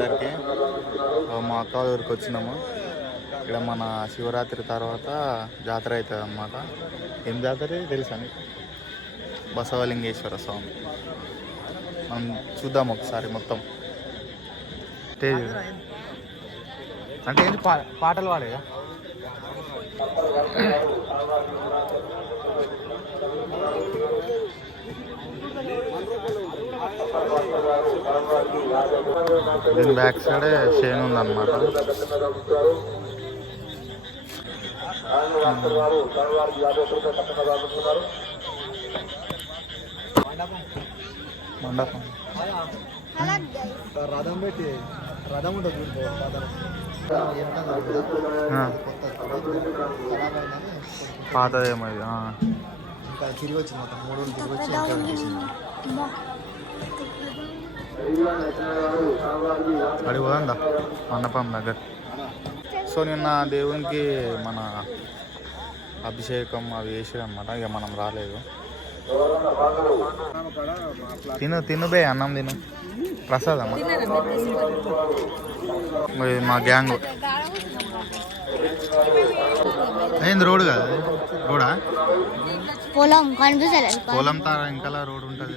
అక్క వాళ్ళ ఊరికి వచ్చినాము. ఇక్కడ మన శివరాత్రి తర్వాత జాతర అవుతుంది అన్నమాట. ఏం జాతర తెలుసా నీకు? బసవలింగేశ్వర స్వామి. మనం చూద్దాం ఒకసారి మొత్తం. స్టేజ్ అంటే ఏంటి పా పాటలు పాడేదా? దీని బ్యాక్ సైడ్ షేన్ ఉందన్నమాట. మండపం. రథం పెట్టి రథం ఉంటుంది చూడు రథం పాతదేమో ఇది ఇంకా తిరిగి వచ్చింది మొత్తం. మూడు తిరిగి వచ్చి ఇంకా అడిగి పోదా మండపం దగ్గర. సో నిన్న దేవునికి మన అభిషేకం అవి వేసారు అనమాట ఇక మనం రాలేదు. తిను తిను బే అన్నం తిను. ప్రసాదం. మా గ్యాంగ్. ఏంది రోడ్ కదా? రోడా? పొలం పొలం తార ఇంకా రోడ్ ఉంటుంది.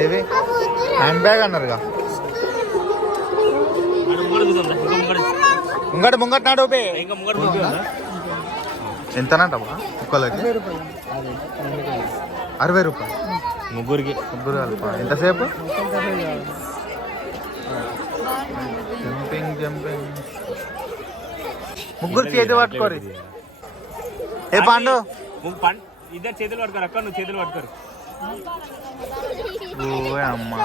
ఏవి? హ్యాండ్ బ్యాగ్ అన్నారుగా. ముంగట ముంగట నాడు బే ఎంతనంటవా? ఒక్కలకి? అరవై రూపాయలు. ముగ్గురికి. ముగ్గురు ఎంతసేపు? జంపింగ్ జంపింగ్ ముగ్గురు చేతి పట్టుకోరు. ఏ పాండు? ఇద్దరు చేతులు పట్టుకోరు అక్క నువ్వు చేతులు పట్టుకోరు. ఓ అమ్మా.